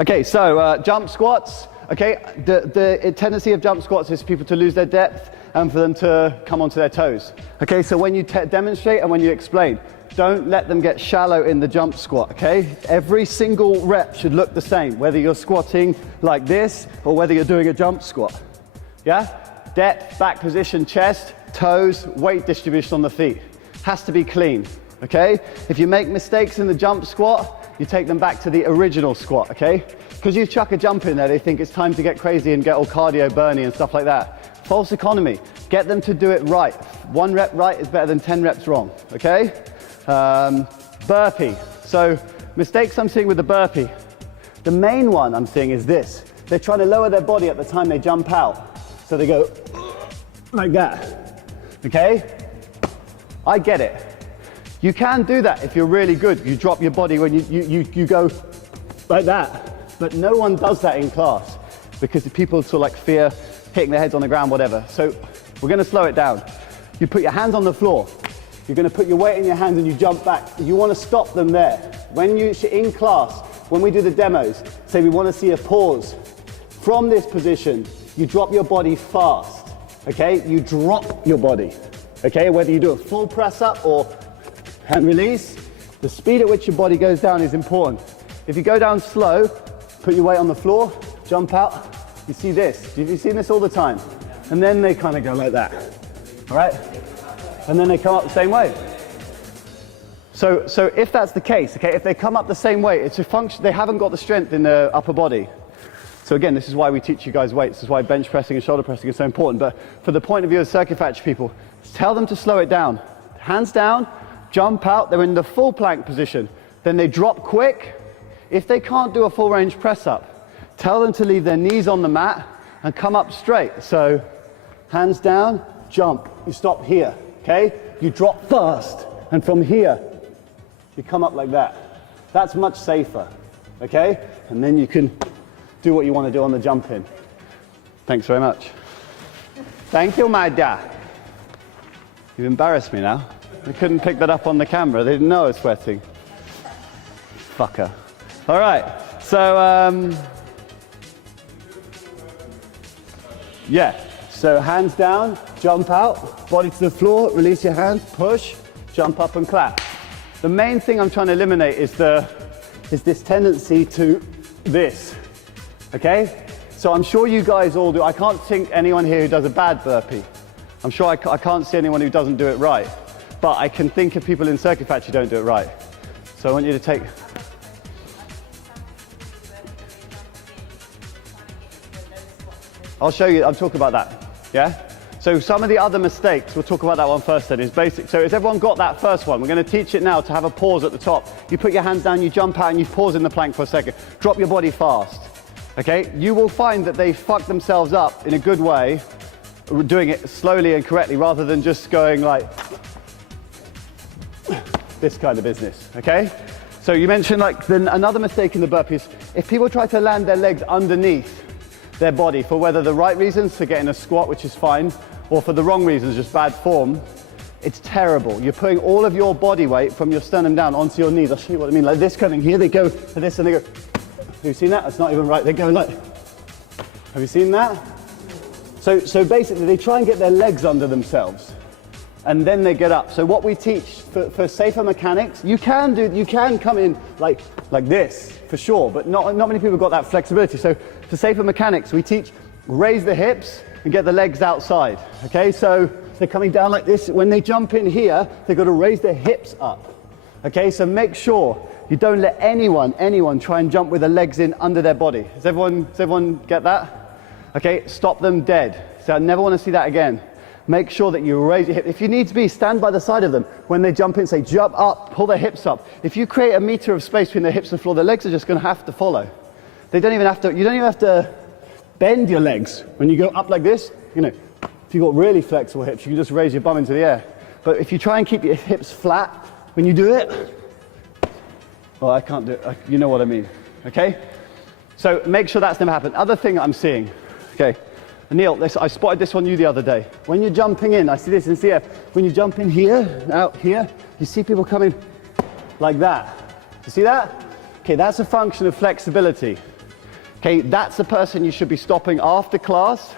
Okay, so jump squats. Okay, the tendency of jump squats is for people to lose their depth and for them to come onto their toes. Okay, so when you demonstrate and when you explain, don't let them get shallow in the jump squat, okay? Every single rep should look the same, whether you're squatting like this or whether you're doing a jump squat. Yeah? Depth, back position, chest, toes, weight distribution on the feet. Has to be clean, okay? If you make mistakes in the jump squat, you take them back to the original squat, okay? Because you chuck a jump in there, they think it's time to get crazy and get all cardio burny and stuff like that. False economy. Get them to do it right. 1 rep right is better than 10 reps wrong, okay? Burpee. So mistakes I'm seeing with the burpee. The main one I'm seeing is this. They're trying to lower their body at the time they jump out. So they go like that, okay? I get it. You can do that if you're really good. You drop your body when you go like that. But no one does that in class because people sort of like fear hitting their heads on the ground, whatever. So we're gonna slow it down. You put your hands on the floor. You're gonna put your weight in your hands and you jump back. You wanna stop them there. When you're in class, when we do the demos, say we wanna see a pause. From this position, you drop your body fast, okay? You drop your body, okay? Whether you do a full press up or hand release, the speed at which your body goes down is important. If you go down slow, put your weight on the floor, jump out, you see this. Have you seen this all the time? And then they kind of go like that, all right? And then they come up the same way. So if that's the case, okay, if they come up the same way, it's a function, they haven't got the strength in their upper body. So again, this is why we teach you guys weights. This is why bench pressing and shoulder pressing is so important. But for the point of view of circuit fracture people, tell them to slow it down. Hands down, jump out, they're in the full plank position. Then they drop quick. If they can't do a full range press up, tell them to leave their knees on the mat and come up straight. So hands down, jump. You stop here, okay? You drop fast. And from here, you come up like that. That's much safer, okay? And then you can do what you want to do on the jump in. Thanks very much. Thank you, my dad. You've embarrassed me now. I couldn't pick that up on the camera. They didn't know I was sweating. Fucker. All right, so yeah, so hands down, jump out, body to the floor, release your hands, push, jump up and clap. The main thing I'm trying to eliminate is this tendency to this, okay? So I'm sure you guys all do. I can't think anyone here who does a bad burpee. I'm sure I can't see anyone who doesn't do it right, but I can think of people in circuit fracture who don't do it right. So I want you to take. I'll show you, I'll talk about that, yeah? So some of the other mistakes, we'll talk about that one first then, is basic. So has everyone got that first one? We're gonna teach it now to have a pause at the top. You put your hands down, you jump out and you pause in the plank for a second. Drop your body fast, okay? You will find that they fuck themselves up in a good way, doing it slowly and correctly rather than just going like this kind of business, okay? So you mentioned like another mistake in the burpee is if people try to land their legs underneath their body for whether the right reasons to get in a squat, which is fine, or for the wrong reasons, just bad form, it's terrible. You're putting all of your body weight from your sternum down onto your knees. I'll show you what I mean, like this coming here, they go to this and they go, have you seen that? That's not even right, they go like, have you seen that? So basically they try and get their legs under themselves and then they get up. So what we teach for safer mechanics, you can come in like this for sure, but not many people got that flexibility. So for safer mechanics, we teach raise the hips and get the legs outside. Okay, so they're coming down like this. When they jump in here, they've got to raise their hips up. Okay, so make sure you don't let anyone try and jump with their legs in under their body. Does everyone get that? Okay, stop them dead. So I never want to see that again. Make sure that you raise your hip. If you need to be, stand by the side of them. When they jump in, say jump up, pull their hips up. If you create a meter of space between their hips and the floor, their legs are just going to have to follow. You don't even have to bend your legs. When you go up like this, you know, if you've got really flexible hips, you can just raise your bum into the air. But if you try and keep your hips flat when you do it, well, I can't do it. You know what I mean, okay? So make sure that's never happened. Other thing I'm seeing, okay, Neil, I spotted this on you the other day. When you're jumping in, I see this in CF, when you jump in here, out here, you see people coming like that. You see that? Okay, that's a function of flexibility. Okay, that's the person you should be stopping after class.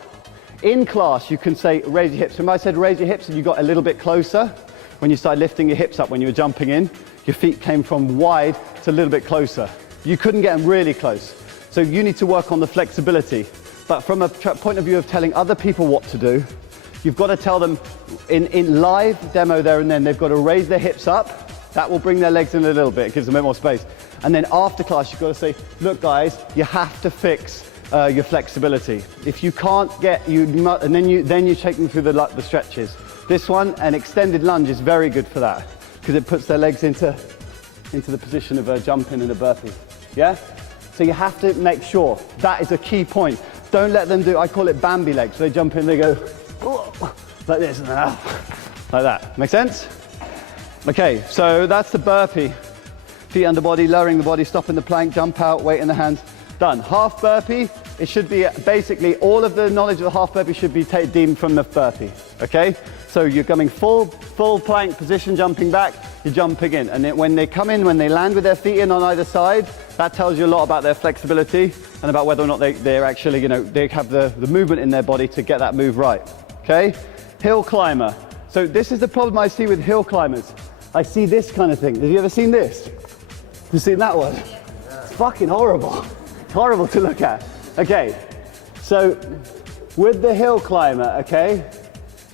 In class, you can say, raise your hips. Remember I said raise your hips and you got a little bit closer? When you started lifting your hips up when you were jumping in, your feet came from wide to a little bit closer. You couldn't get them really close. So you need to work on the flexibility. But from a point of view of telling other people what to do, you've got to tell them in live demo there and then, they've got to raise their hips up. That will bring their legs in a little bit, it gives them a bit more space. And then after class, you've got to say, look guys, you have to fix your flexibility. If you can't get, and then you take them through the stretches. This one, an extended lunge is very good for that, because it puts their legs into the position of a jump in and a burpee, yeah? So you have to make sure, that is a key point. Don't let them do, I call it Bambi legs. So they jump in, they go, like this, and then, like that. Make sense? Okay, so that's the burpee. Feet under body, lowering the body, stopping the plank, jump out, weight in the hands. Done. Half burpee, it should be basically all of the knowledge of the half burpee should be deemed from the burpee. Okay? So you're coming full plank position, jumping back, you're jumping in. And then when they come in, when they land with their feet in on either side, that tells you a lot about their flexibility and about whether or not they're actually, you know, they have the movement in their body to get that move right. Okay? Hill climber. So this is the problem I see with hill climbers. I see this kind of thing. Have you ever seen this? Have you seen that one? It's fucking horrible. It's horrible to look at. Okay, so with the hill climber, okay,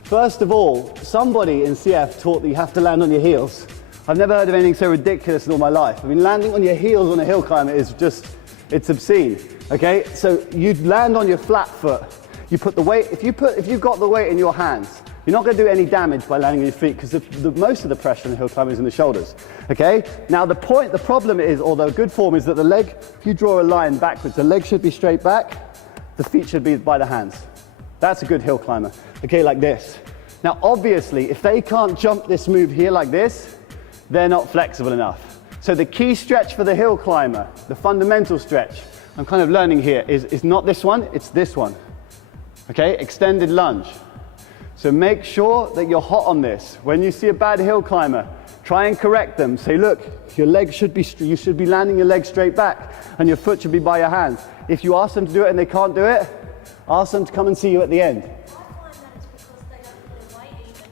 first of all, somebody in CF taught that you have to land on your heels. I've never heard of anything so ridiculous in all my life. I mean, landing on your heels on a hill climber is just, it's obscene. Okay, so you land on your flat foot. You put the weight, if you've got the weight in your hands, you're not going to do any damage by landing on your feet, because most of the pressure on the hill climber is in the shoulders. Okay? Now the problem is, although good form, is that the leg, if you draw a line backwards, the leg should be straight back, the feet should be by the hands. That's a good hill climber. Okay, like this. Now obviously, if they can't jump this move here like this, they're not flexible enough. So the key stretch for the hill climber, the fundamental stretch, I'm kind of learning here, is not this one, it's this one. Okay, extended lunge. So make sure that you're hot on this. When you see a bad hill climber, try and correct them. Say, look, your legs you should be landing your legs straight back and your foot should be by your hands. If you ask them to do it and they can't do it, ask them to come and see you at the end. I find that it's because they don't put their weight even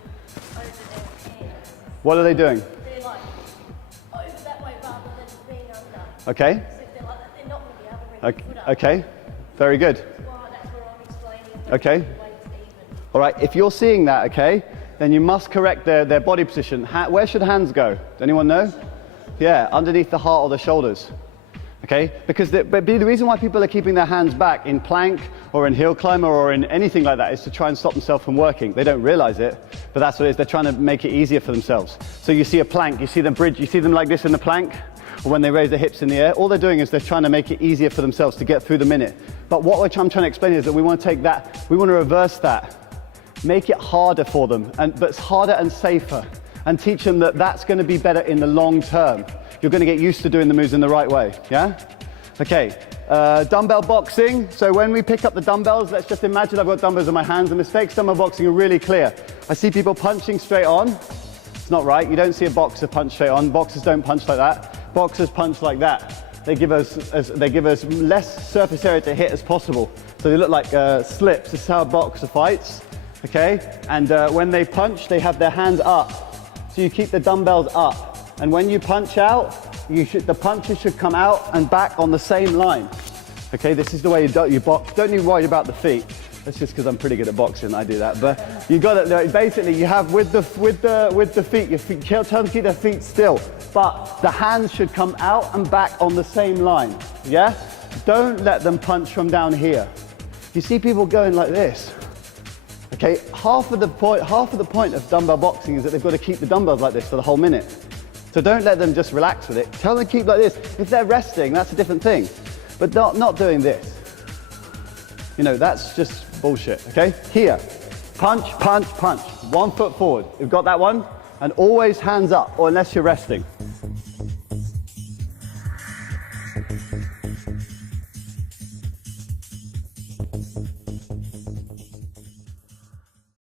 over their hands. What are they doing? They're like over that way rather than being under. Okay. So if they're like that, they're not going to be able to bring their foot up. Okay, very good. Well, that's where I'm explaining. Okay. All right, if you're seeing that, okay, then you must correct their body position. Where should hands go? Does anyone know? Yeah, underneath the heart or the shoulders. Okay, because the reason why people are keeping their hands back in plank or in hill climber or in anything like that is to try and stop themselves from working. They don't realize it, but that's what it is. They're trying to make it easier for themselves. So you see a plank, you see them bridge, you see them like this in the plank, or when they raise their hips in the air, all they're doing is they're trying to make it easier for themselves to get through the minute. But what I'm trying to explain is that we want to take that, we want to reverse that. Make it harder for them, but it's harder and safer, and teach them that that's going to be better in the long term. You're going to get used to doing the moves in the right way, yeah? Okay, dumbbell boxing. So when we pick up the dumbbells, let's just imagine I've got dumbbells in my hands. The mistakes dumbbell boxing are really clear. I see people punching straight on. It's not right. You don't see a boxer punch straight on. Boxers don't punch like that. Boxers punch like that. They give us less surface area to hit as possible. So they look like slips. This is how a boxer fights. Okay, and when they punch, they have their hands up. So you keep the dumbbells up. And when you punch out, the punches should come out and back on the same line. Okay, this is the way you box. Don't you worry about the feet. That's just because I'm pretty good at boxing, I do that. But you got it. Basically, you have with the feet, your feet, tell them to keep their feet still. But the hands should come out and back on the same line. Yeah? Don't let them punch from down here. You see people going like this. Okay, half of the point of dumbbell boxing is that they've got to keep the dumbbells like this for the whole minute. So don't let them just relax with it. Tell them to keep like this. If they're resting, that's a different thing. But not doing this. You know, that's just bullshit, okay? Here, punch, punch, punch. 1 foot forward. You've got that one? And always hands up, or unless you're resting.